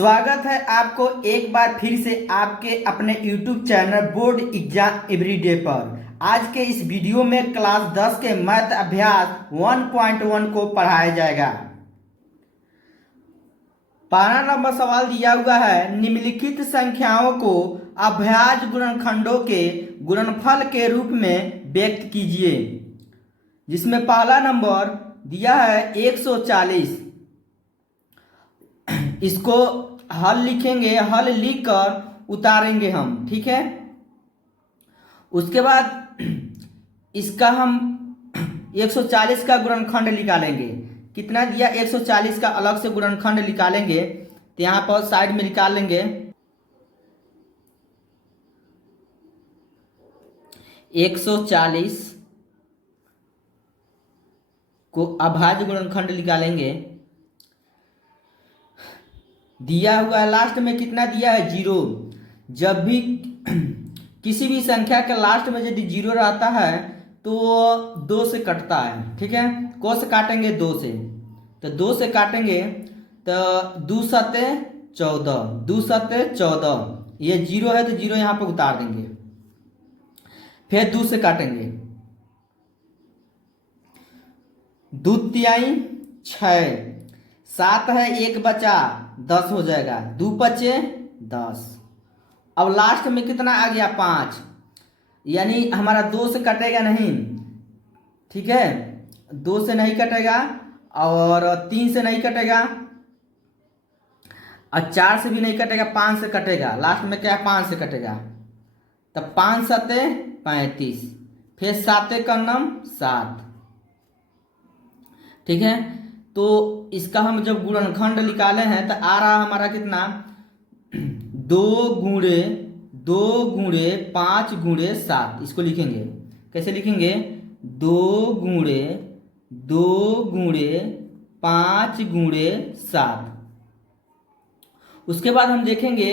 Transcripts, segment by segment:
स्वागत है आपको एक बार फिर से आपके अपने YouTube channel board exam everyday पर। आज के इस वीडियो में क्लास 10 के मैथ अभ्यास 1.1 को पढ़ाया जाएगा। पहला नंबर सवाल दिया हुआ है, निम्नलिखित संख्याओं को अभाज्य गुणनखंडों के गुणनफल के रूप में व्यक्त कीजिए। जिसमें पहला नंबर दिया है 140। इसको हल लिखेंगे, हल लिखकर उतारेंगे हम, ठीक है। उसके बाद इसका हम 140 का गुणनखंड निकालेंगे। कितना दिया 140 का अलग से गुणनखंड निकालेंगे, तो यहाँ पर साइड में निकाल लेंगे। 140 को अभाज्य गुणनखंड निकालेंगे। दिया हुआ है लास्ट में कितना दिया है 0। जब भी किसी भी संख्या के लास्ट में यदि 0 रहता है तो 2 से कटता है, ठीक है। को से काटेंगे 2 से, तो 2 से काटेंगे तो 2 सत्ते 14, 2 सत्ते 14। ये 0 है तो 0 यहाँ पे उतार देंगे। फिर 2 से काटेंगे, 2 तिहाई 6, 7 है 1 बचा 10 हो जाएगा, 2 बचे 10। अब लास्ट में कितना आ गया 5, यानी हमारा 2 से कटेगा नहीं, ठीक है। 2 से नहीं कटेगा और 3 से नहीं कटेगा और 4 से भी नहीं कटेगा, 5 से कटेगा। लास्ट में क्या 5 से कटेगा, तब 5 सत्ते 35, फिर 7 का नम 7, ठीक है। तो इसका हम जब गुणनखंड निकाले हैं तो आ रहा हमारा कितना 2 गुणे 5 गुणे 7। इसको लिखेंगे, कैसे लिखेंगे 2 गुणे 5 गुणे 7। उसके बाद हम देखेंगे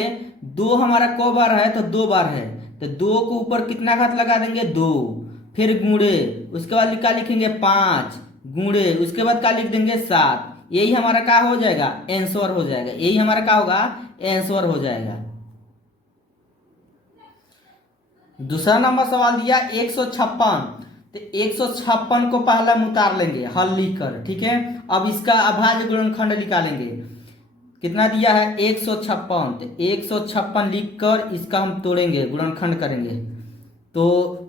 2 हमारा को बार है तो 2 बार है, तो 2 को ऊपर कितना घात लगा देंगे 2, फिर गुणे, उसके बाद क्या लिखेंगे 5 गुणे, उसके बाद क्या लिख देंगे 7। यही हमारा क्या हो जाएगा आंसर हो जाएगा, यही हमारा क्या होगा आंसर हो जाएगा। दूसरा नंबर सवाल दिया 156। तो 156 को पहला हम उतार लेंगे हल लिखकर, ठीक है। अब इसका अभाज्य गुणनखंड निकालेंगे। कितना दिया है 156, तो 156 लिखकर इसका हम तोड़ेंगे, गुणनखंड करेंगे। तो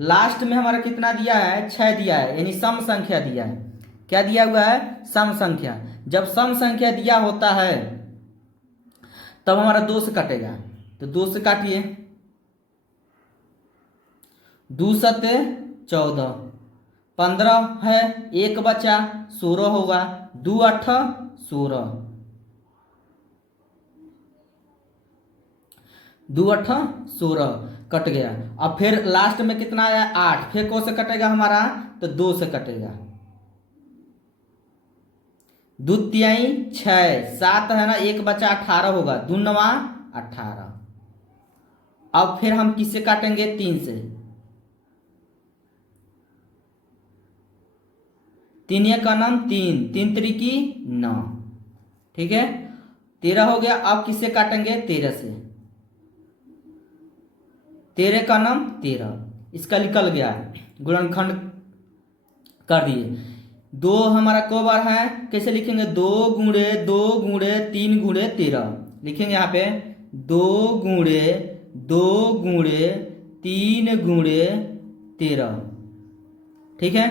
लास्ट में हमारा कितना दिया है 6 दिया है, यानी सम संख्या दिया है। क्या दिया हुआ है सम संख्या। जब सम संख्या दिया होता है तब हमारा 2 से कटेगा, तो 2 से काटिए, 2 सत्ते 14, 15 है 1 बचा 16 होगा, 2 8 16, 2 8 16 कट गया। अब फिर लास्ट में कितना आया 8, फिर को से कटेगा हमारा तो 2 से कटेगा, 2 तिहाई 6, 7 है ना 1 बचा 18 होगा, 2 9 18। अब फिर हम किससे काटेंगे 3 से, 3 का नाम 3, 3 त्रिकी 9, ठीक है। 13 हो गया। अब किससे काटेंगे 13 से, 13 का नाम 13, इसका निकल गया, गुणनखंड कर दिए। 2 हमारा को बार है, कैसे लिखेंगे 2 गुणे 3 गुणे 13 लिखेंगे। यहाँ पे 2 गुणे 3 गुणे 13, ठीक है।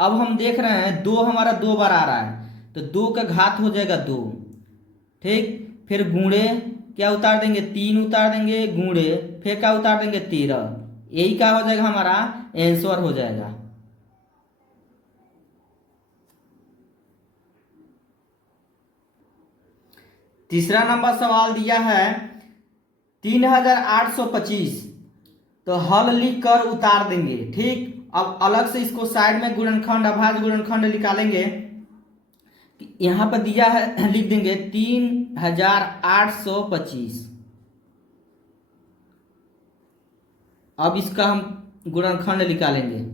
अब हम देख रहे हैं 2 हमारा 2 बार आ रहा है, तो 2 का घात हो जाएगा 2, ठीक। फिर गुणे क्या उतार देंगे 3 उतार देंगे, गुणे फिर क्या उतार देंगे 13। यही क्या हो जाएगा हमारा आंसर हो जाएगा। तीसरा नंबर सवाल दिया है 3825। तो हल लिख कर उतार देंगे, ठीक। अब अलग से इसको साइड में गुणनखंड अभाज्य गुणनखंड निकालेंगे। यहां पर दिया है लिख देंगे 3825। अब इसका हम गुणनखंड निकालेंगे।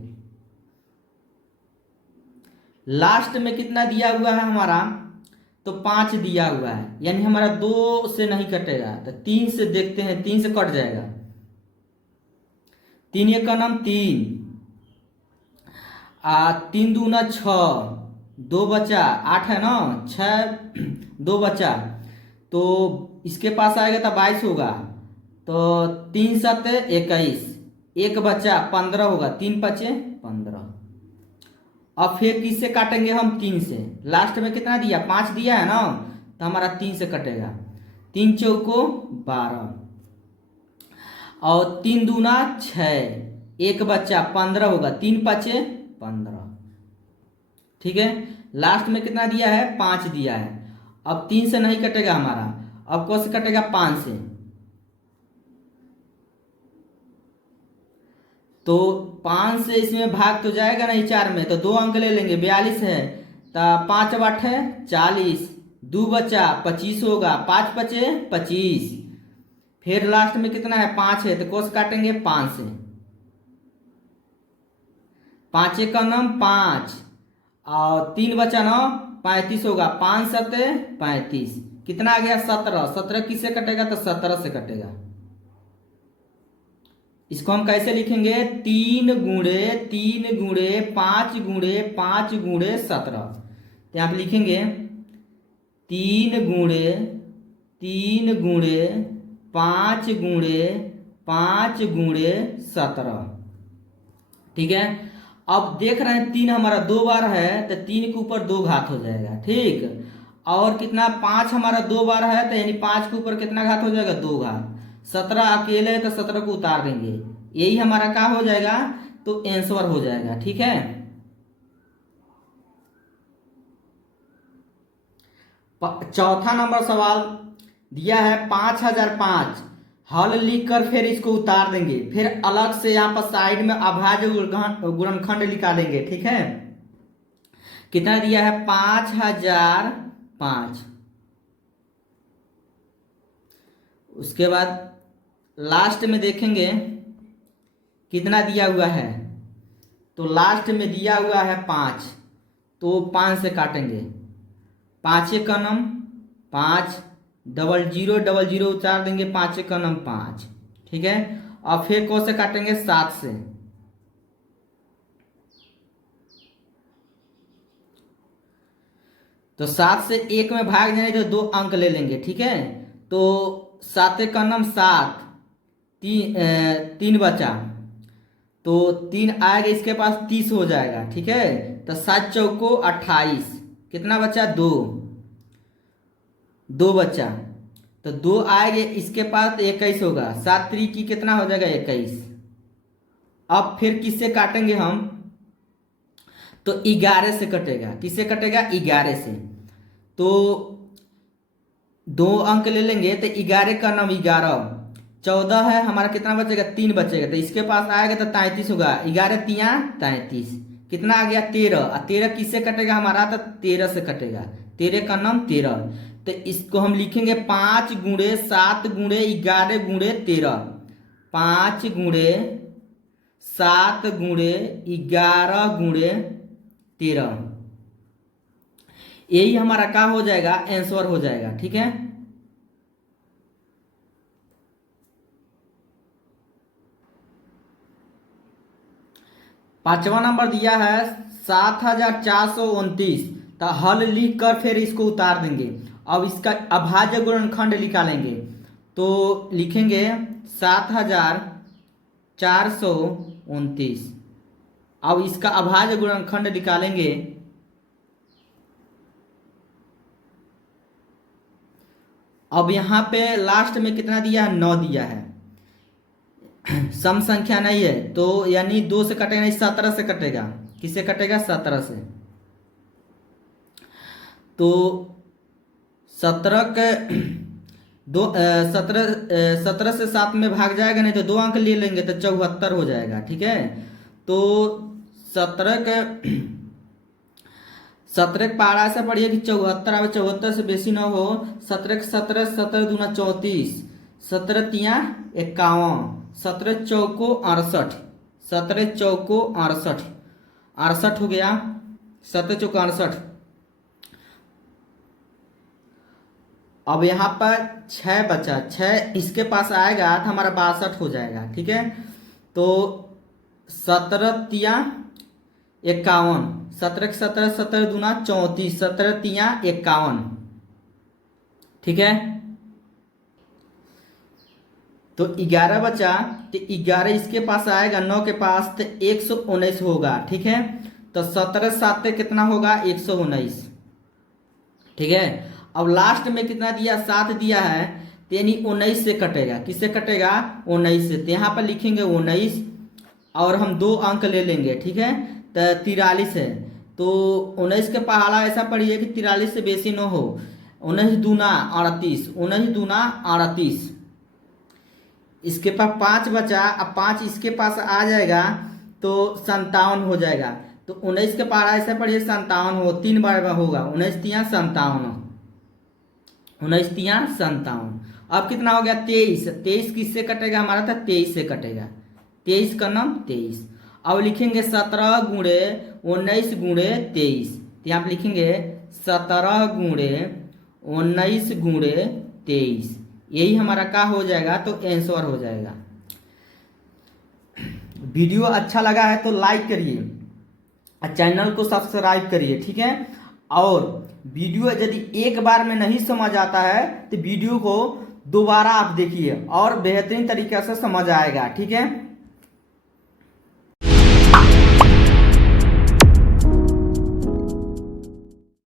लास्ट में कितना दिया हुआ है हमारा तो 5 दिया हुआ है, यानी हमारा 2 से नहीं कटेगा, तो 3 से देखते हैं, 3 से कट जाएगा। 3 एक का नाम 3, 3 दूना 6, 2 बचा, 8 है ना, 6 2 बचा, तो इसके पास आएगा तो 22 होगा, तो 3 7 21, 1 बचा 15 होगा, 3 5 15। अब फिर किससे काटेंगे हम? 3 से। लास्ट में कितना दिया? 5 दिया है ना, तो हमारा 3 से कटेगा। 3 चौको 12 और 3 दूना 6, 1 बच्चा 15 होगा, 3 5 15। ठीक है, लास्ट में कितना दिया है? 5 दिया है। अब 3 से नहीं कटेगा हमारा, अब कौन से कटेगा? 5 से। तो 5 से इसमें भाग तो जाएगा नहीं 4 में, तो 2 अंक ले लेंगे। 42 है तो 5 8 है 40, 2 बचा 25 होगा, 5 5 25। फिर लास्ट में कितना है? 5 है, तो कौन से काटेंगे? 5 से। 5 एक का नाम 5 और 3 बचा ना, 35 होगा, 5 7 35। कितना आ गया? 17। 17 किससे कटेगा? तो 17 से कटेगा। इसको हम कैसे लिखेंगे? 3 गुणे 3 गुणे 5 गुणे 5 गुणे 17। तो यहाँ पे लिखेंगे 3 गुणे 3 गुणे 5 गुणे 5 गुणे 17। ठीक है, अब देख रहे हैं 3 हमारा 2 बार है, तो 3 के ऊपर 2 घात हो जाएगा। ठीक, और कितना? 5 हमारा 2 बार है, तो यानी 5 के ऊपर कितना घात हो जाएगा? 2 घात। 17 अकेले है तो 17 को उतार देंगे, यही हमारा क्या हो जाएगा? तो आंसर हो जाएगा। ठीक है, चौथा नंबर सवाल दिया है 5005। हल लिखकर फिर इसको उतार देंगे, फिर अलग से यहाँ पर साइड में अभाज्य गुणनखंड निकालेंगे। ठीक है, कितना दिया है? 5005। उसके बाद लास्ट में देखेंगे कितना दिया हुआ है, तो लास्ट में दिया हुआ है 5, तो 5 से काटेंगे। 5 एक का नम 5, 00 00 उतार देंगे, 5 एक का नम 5। ठीक है, और फिर कौन से काटेंगे? 7 से। तो 7 से 1 में भाग जाने तो 2 अंक ले लेंगे। ठीक है, तो 7 एक का नम 7, 3 बचा, तो 3 आएगा इसके पास 30 हो जाएगा। ठीक है, तो 7 चौको 28, कितना बचा? 2 2 बचा, तो 2 आएगा इसके पास 21 होगा, 7 की कितना हो जाएगा? 21। अब फिर किससे काटेंगे हम? तो 11 से कटेगा। किससे कटेगा? 11 से। तो 2 अंक ले लेंगे, तो 11 का नाम 11, 14 है हमारा, कितना बचेगा? 3 बचेगा, तो इसके पास आएगा तो 33 होगा, 11 तिया 33। कितना आ गया? 13। और 13 किससे कटेगा हमारा? तो 13 से कटेगा, 13 का नाम 13। तो इसको हम लिखेंगे 5 गुणे 7 गुणे 11 गुणे 13। 5 गुणे 7 गुणे 11 गुणे 13, यही हमारा क्या हो जाएगा? आंसर हो जाएगा। ठीक है, पांचवा नंबर दिया है 7429। तो हल लिख कर फिर इसको उतार देंगे। अब इसका अभाज्य गुणनखंड निकालेंगे, तो लिखेंगे 7429। अब इसका अभाज्य गुणनखंड निकालेंगे, अब यहाँ पे लास्ट में कितना दिया है? 9 दिया है, सम संख्या नहीं है, तो यानी 2 से कटेगा नहीं, 17 से कटेगा। किससे कटेगा? 17 से। तो 17 के 17 से 7 में भाग जाएगा नहीं, तो 2 अंक ले लेंगे तो 74 हो जाएगा। ठीक है, तो 17 के 17 के पारा से पढ़िए कि 74 आवे, 74 से बेसी ना हो। 17 के 17, 17 दूना 34, 17 तिया 51, 17 चौको 68, 17 चौको 68, 68 हो गया, 17 चौको 68। अब यहाँ पर 6 बचा, 6 इसके पास आएगा तो हमारा 62 हो जाएगा। ठीक है, तो 17 तिया 51, 17 के 17, 17 दूना 34, 17 तिया 51। ठीक है, तो 11 बचा, तो 11 इसके पास आएगा 9 के पास, तो 119 होगा। ठीक है, तो 17 7 कितना होगा 119। ठीक है, अब लास्ट में कितना दिया 7 दिया है, तो यानी 19 से कटेगा। किससे कटेगा 19 से, तो यहाँ पर लिखेंगे 19 और हम 2 अंक ले लेंगे। ठीक है, तो 43 है, तो 19 के पहाड़ा ऐसा पढ़िए कि 43 से बेसी न हो। 19 दूना 38, 19 दूना 38। इसके पास 5 बचा, अब 5 इसके पास आ जाएगा तो 57 हो जाएगा। तो 19 के पहाड़ा ऐसा पढ़िए 57 हो, 3 बार में होगा, 19 तिया 57, 19 तिया 57। अब कितना हो गया 23, 23 किससे कटेगा हमारा था 23 से कटेगा, 23 का नाम 23। अब लिखेंगे 17 गुणे 19 गुणे 23, तो यहाँ पे लिखेंगे 17 गुणे 19 गुणे 23, यही हमारा क्या हो जाएगा, तो आंसर हो जाएगा। वीडियो अच्छा लगा है तो लाइक करिए और चैनल को सब्सक्राइब करिए। ठीक है, और वीडियो यदि एक बार में नहीं समझ आता है तो वीडियो को दोबारा आप देखिए और बेहतरीन तरीके से समझ आएगा। ठीक है।